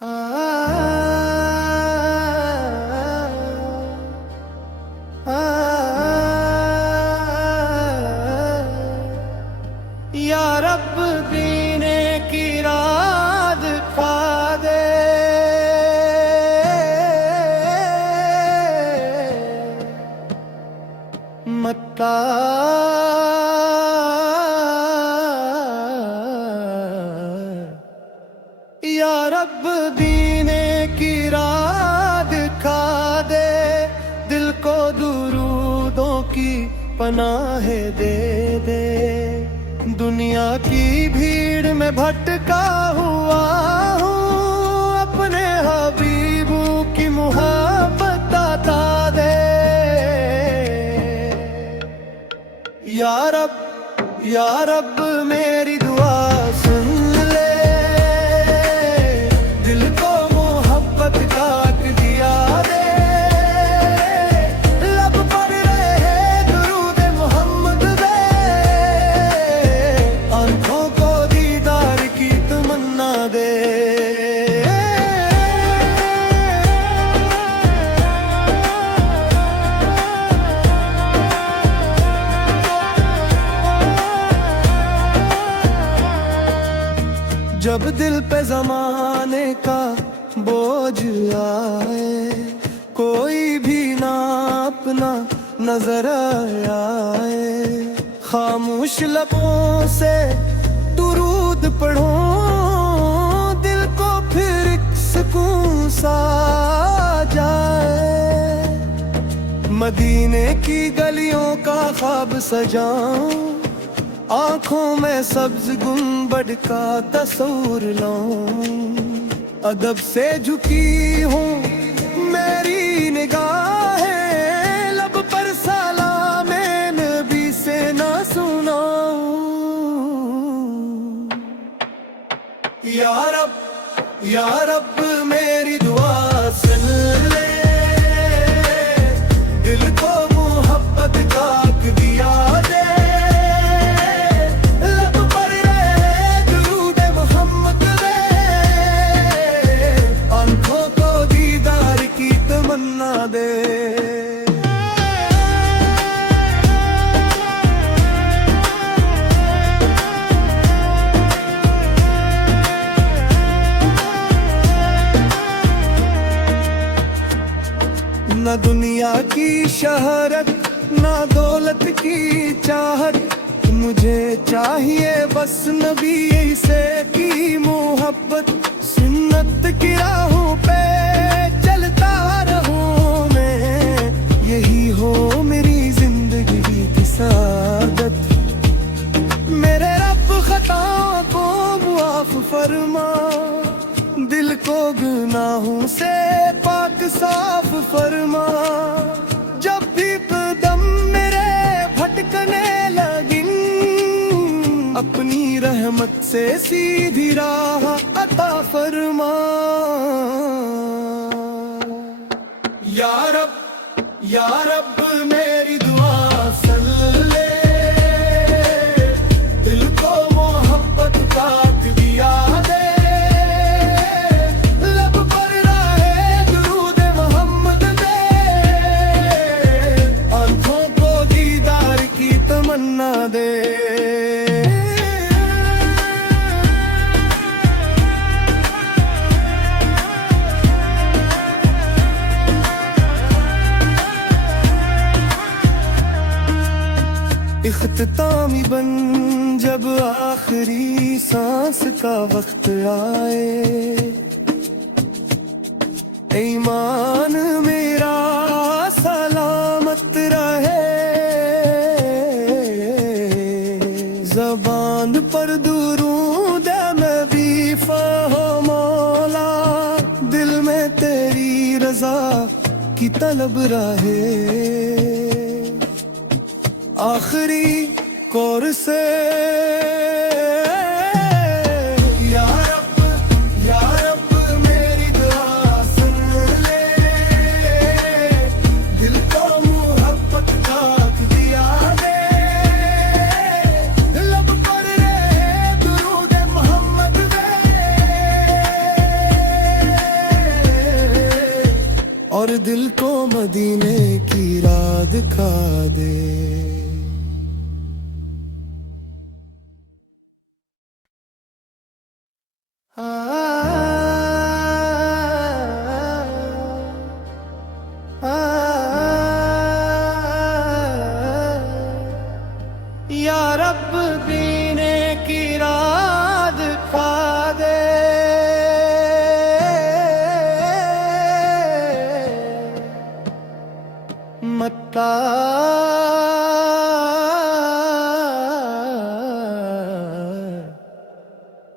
या रब दीने की राह दिखा दे, मत्ता या रब दीने की राह दिखा दे, दिल को दुरूदों की पनाहे दे दे। दुनिया की भीड़ में भटका हुआ हूँ, अपने हबीबू की मोहब्बत अता दे। या रब मेरी दुआ सुन ले, दिल को मोहब्बत का हक दिया दे। लब पर रहे दुरूद मोहम्मद दे, आंखों को दीदार की तमन्ना दे। जब दिल पे जमाने का बोझ आए, कोई भी ना अपना नजर आए, खामोश लबों से दुरूद पढ़ो, दिल को फिर एक सुकून सा जाए। मदीने की गलियों का ख्वाब सजाऊं, आँखों में सब्ज गुंबद का तस्वीर लाऊं। अदब से झुकी हूँ मेरी निगाहें, लब पर सलाम नबी से ना सुनाऊं। या रब मेरी दुआ सुन ले, दिल को मोहब्बत का हक दिया दे। दे न दुनिया की शहरत, ना दौलत की चाहत, मुझे चाहिए बस नबी से की मोहब्बत। सुन्नत की राहों पे चलता रहूं मैं, यही हो मेरी जिंदगी की सादत। मेरे रब खताओं को मुआफ फरमा, दिल को गुनाहों से पाक साफ फरमा। जब भी कदम मेरे भटकने लगी, अपनी रहमत से सीधी राह अता फरमा। या रब मेरी दुआ सुन ले, दिल को मोहब्बत का हक दिया दे। लब पर रहे दुरूद मोहम्मद दे, आंखों को दीदार की तमन्ना दे। इख्तितामी बन जब आखिरी सांस का वक्त आए, ईमान मेरा सलामत रहे। ज़बान पर दुरूद नबी फ़हो मौला, दिल में तेरी रज़ा की तलब रहे। आखिरी कौर से या रब मेरी दुआ सुन ले, दिल को मोहब्बत का हक दिया दे। लब पर रहे दुरूद मोहम्मद दे, और दिल को मदीने की राह दिखा दे। या रब दीने की राह दिखा दे, मत्ता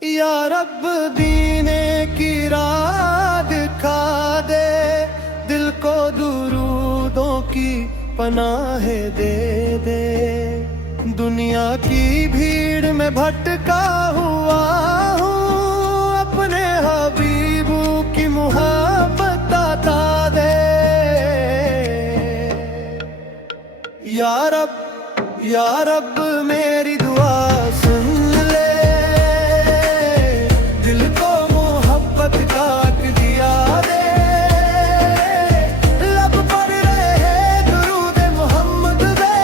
या रब दीने की राह दिखा दे, दिल को दुरूदों की पनाहे दे दे। दुनिया की भीड़ में भटका हुआ हूँ, अपने हबीबू की मोहब्बत अता दे। या रब मेरी दुआ सुन ले, दिल को मोहब्बत का दिया दे। लब पर रहे दुरूद मोहम्मद दे,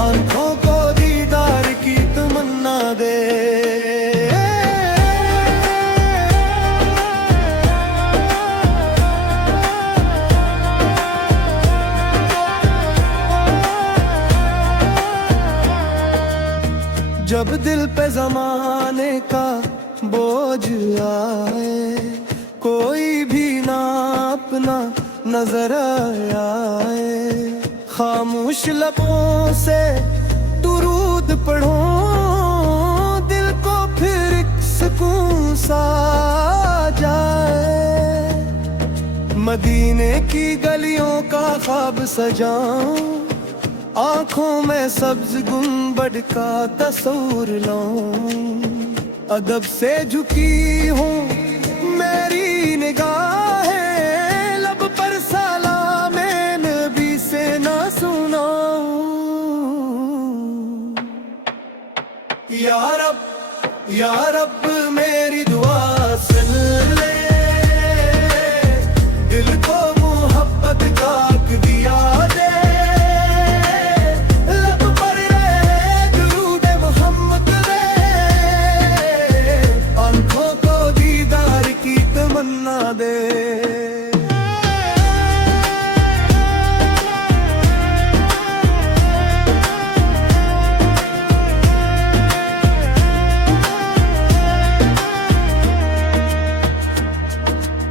आंखों को दीदार की तमन्ना दे। जब दिल पे जमाने का बोझ आए, कोई भी ना अपना नजर आए, खामोश लबों से दुरूद पढ़ो, दिल को फिर एक सुकून सा जाए। मदीने की गलियों का ख्वाब सजाऊं, आँखों में सब्ज गुंबद का तस्वीर लाऊं। अदब से झुकी हूँ मेरी निगाहें, लब पर सलाम नबी से ना सुनाऊं। या रब मेरी दुआ सुन ले, दिल को मोहब्बत का दिया दे। दे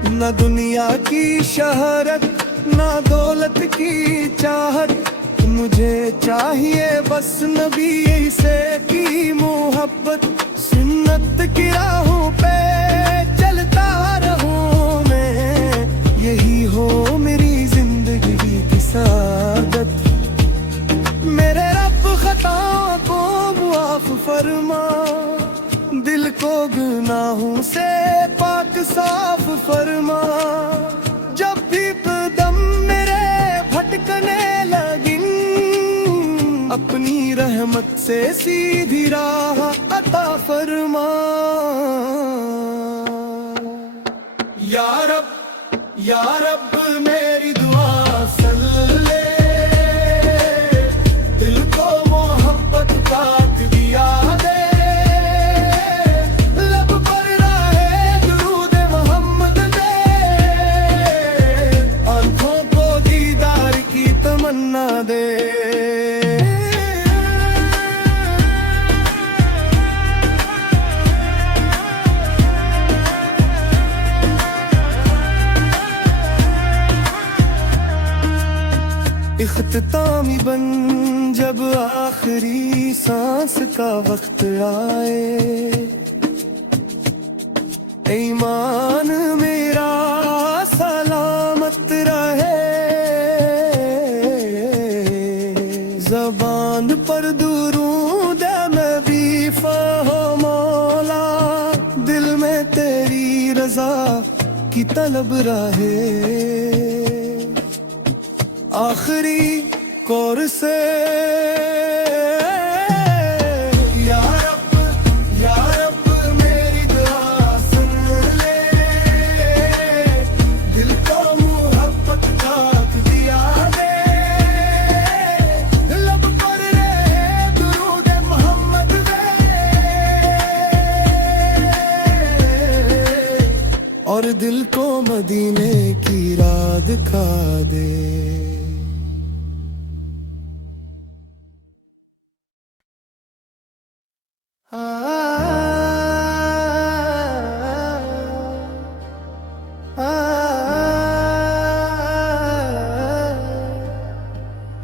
न दुनिया की शहरत, ना दौलत की चाहत, मुझे चाहिए बस नबी से की मोहब्बत। सुन्नत की राहों पे चलता रहूं मैं, यही हो मेरी जिंदगी की सादत। मेरे रब खताओं को मुआफ फरमा, दिल को गुनाहों से पाक साफ फरमा। जब भी कदम मेरे भटकने लगिन, अपनी रहमत से सीधी राह अता फरमा। या रब मेरी दुआ सुन ले, दिल को मोहब्बत का दिया दे। लब पर रहे दुरूद मोहम्मद दे, आंखों को दीदार की तमन्ना दे। इख्तितामी बन जब आखिरी सांस का वक्त आए, ईमान मेरा सलामत रहे। ज़बान पर दुरूद नबी फ़हो मौला, दिल में तेरी रज़ा की तलब रहे। आखिरी कौर से या रब मेरी दुआ सुन ले, दिल को और दिल को मदीने की राह दिखा दे।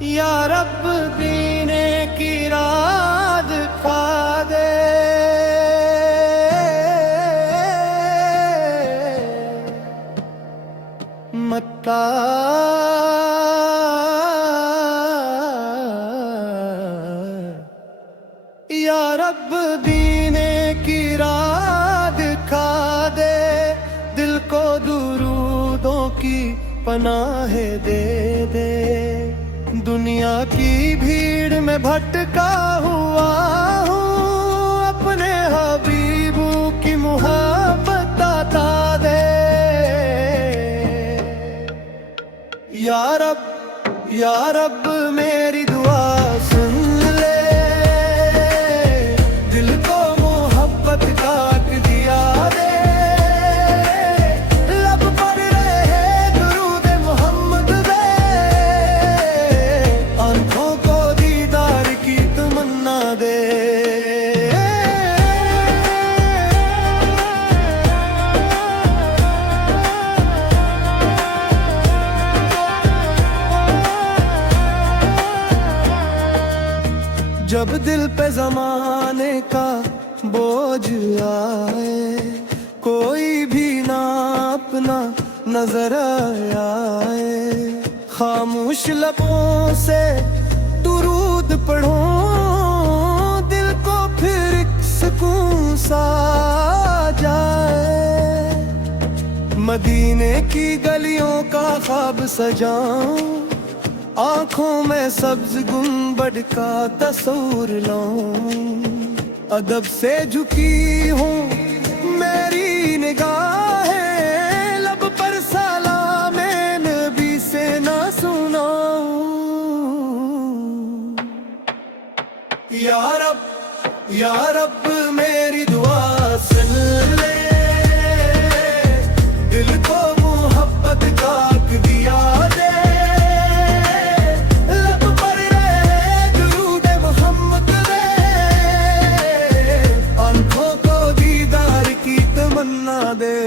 या रब दीने की राह दिखा दे, मत्ता या रब दीने की राह दिखा दे, दिल को दुरूदों की पनाहें दे दे। दुनिया की भीड़ में भटका हुआ हूँ, अपने हबीबू की मोहब्बत अता दे। या रब मेरी दुआ सुन ले, दिल को मोहब्बत का दिया दे। लब पर रहे दुरूद मोहम्मद दे, आंखों को दीदार की तमन्ना दे। जब दिल पे जमाने का बोझ आए, कोई भी ना अपना नजर आए, खामोश लबों से दुरूद पढ़ो, दिल को फिर एक सुकून सा जाए। मदीने की गलियों का ख्वाब सजाऊं, आंखों में सब्ज गुंबद का तस्वीर लाऊं। अदब से झुकी हूँ मेरी निगाहें, लब पर सलाम नबी से ना सुनाऊं। या रब मेरी दुआ सुन ले, दिल को मोहब्बत का दिया दे। दे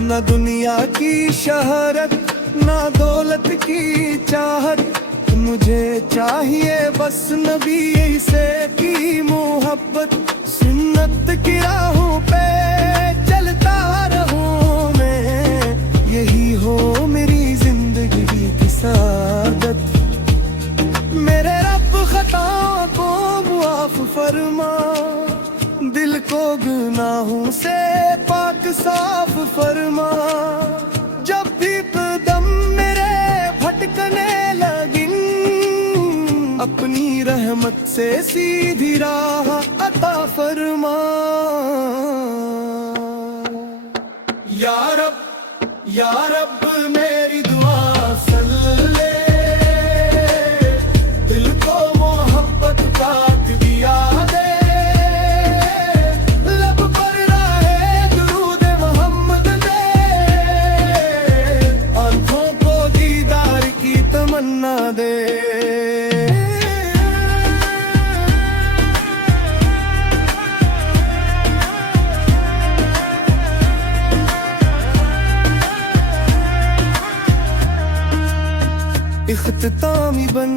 न दुनिया की शहरत, ना दौलत की चाहत, मुझे चाहिए बस नबी से की मोहब्बत। सुन्नत की राहों पे चलता रहूं मैं, यही हो मेरी जिंदगी की सादत। मेरे रब खताओं को मुआफ फरमा, दिल को गुनाहों से पाक साफ फरमा। जब भी कदम मेरे भटकने लगिन, अपनी रहमत से सीधी राह अता फरमा। या रब मेरी दुआ सुन ले, दिल को मोहब्बत का दिया दे। लब पर रहे दुरूद मोहम्मद दे, आंखों को दीदार की तमन्ना दे। इख्तितामी बन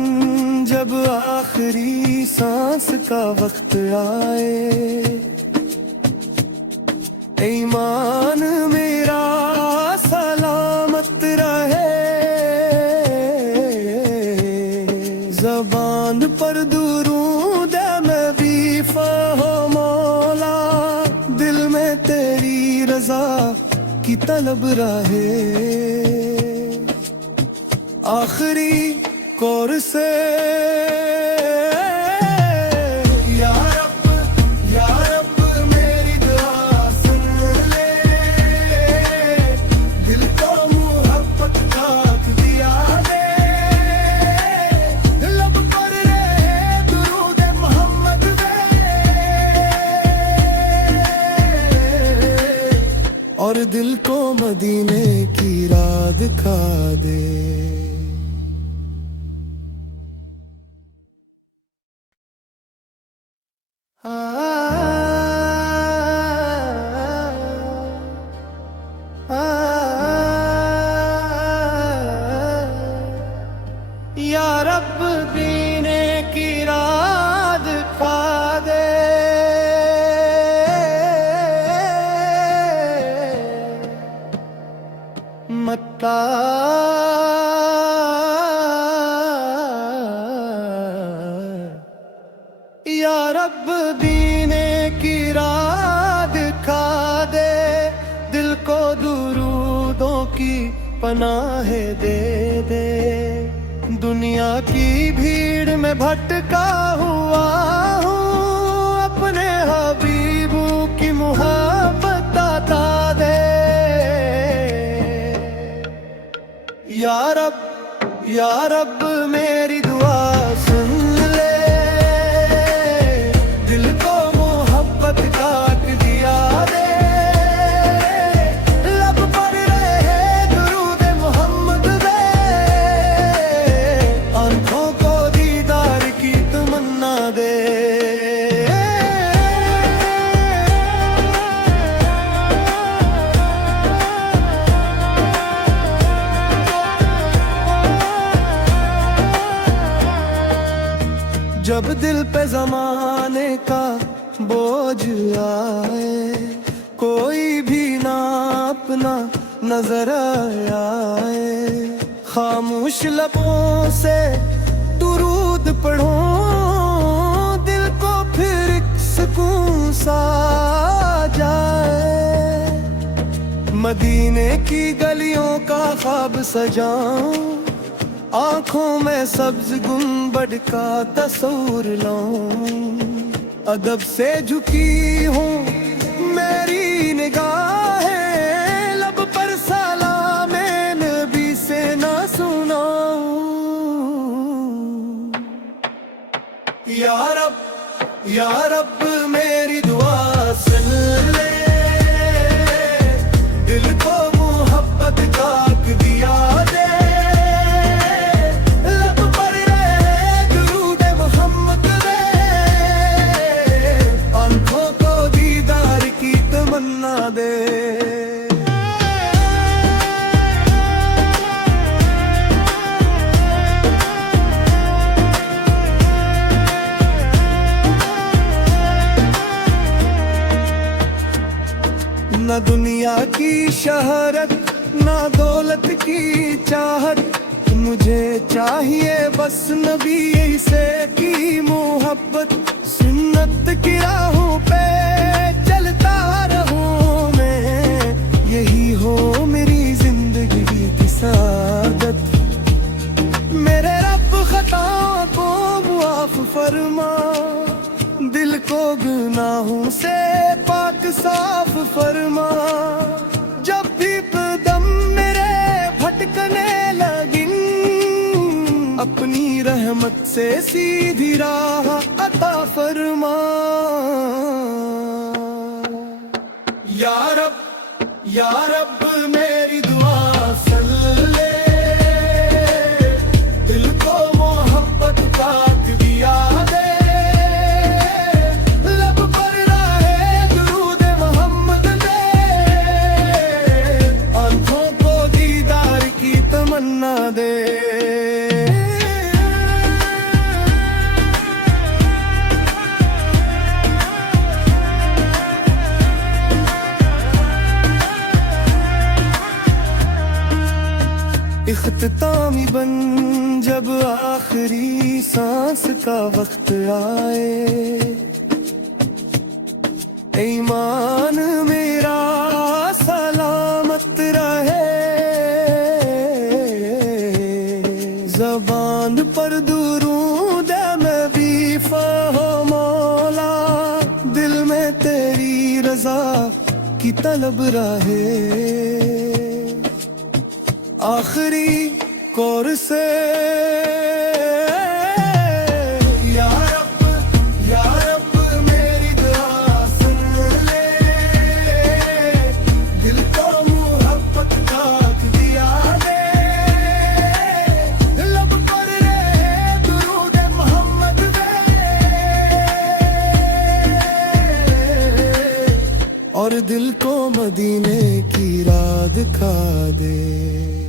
जब आखिरी सांस का वक्त आए, ईमान मेरा सलामत रहे। ज़बान पर दुरूद नबी फ़हो मौला, दिल में तेरी रज़ा की तलब रहे। आखिरी कौर से या रब मेरी दुआ सुन ले, दिल को और दिल को मदीने की राह दिखा दे। या रब दीने की राह दिखा दे, मक्का या रब दीने की राह दिखा दे, दिल को दुरूदों की पनाहे दे दे। दुनिया की भीड़ में भटका हुआ हूँ, अपने हबीबू की मोहब्बत अता दे। या रब मेरी दुआ सुन ले, दिल को मोहब्बत का दिया दे। लब पर रहे दुरूद मोहम्मद दे, आंखों को दीदार की तमन्ना दे। जब दिल पे जमाने का बोझ आए, कोई भी ना अपना नजर आए, खामोश लबों से दुरूद पढ़ो, दिल को फिर एक सुकून सा जाए। मदीने की गलियों का ख्वाब सजाऊं, आँखों में सब्ज गुंबद का तस्वीर लाऊं। अदब से झुकी हूँ मेरी निगाहें, लब पर सलाम नबी से ना सुनाऊं। या रब मेरी दुआ सुन ले, दिल को मोहब्बत का दिया दे। दे न दुनिया की शहरत, ना दौलत की चाहत, मुझे चाहिए बस नबी से की मोहब्बत। सुन्नत की राहों पे चलता रहूं मैं, यही हो मेरी जिंदगी की सादत। मेरे रब खताओं को मुआफ फरमा, दिल को गुनाहों से पाक साफ फरमा। जब भी कदम मेरे भटकने लगी, अपनी रहमत से सीधी राह अता फरमा। या रब मेरी दुआ सुन ले, दिल को मोहब्बत का दिया दे। लब पर रहे दुरूद मोहम्मद दे, आंखों को दीदार की तमन्ना दे। इख्तितामी बन जब आखिरी सांस का वक्त आए, ईमान मेरा सलामत रहे। ज़बान पर दुरूद में भी फ़हो मौला, दिल में तेरी रज़ा की तलब रहे। आखिरी कौर से या रब मेरी दुआ सुन ले, दिल को और दिल को मदीने की राह दिखा दे।